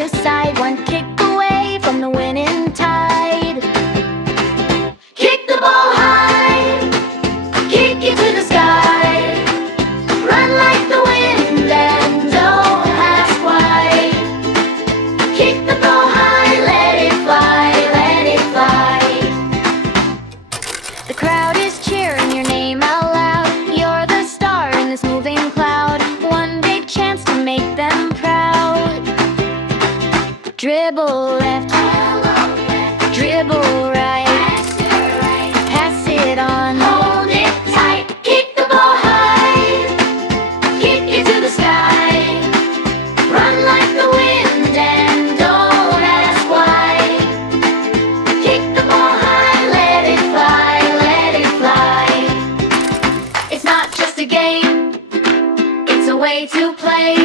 to side, one kick away from the winning tide. Kick the ball high, kick it to the sky. Run like the wind and don't ask why. Kick the ball high, let it fly, let it fly. The crowd is cheering your name out loud. You're the star in this moving cloud. One big chance to make them proud. Dribble left, dribble right, pass it on, hold it tight. Kick the ball high, kick it to the sky. Run like the wind and don't ask why. Kick the ball high, let it fly, let it fly. It's not just a game, it's a way to play.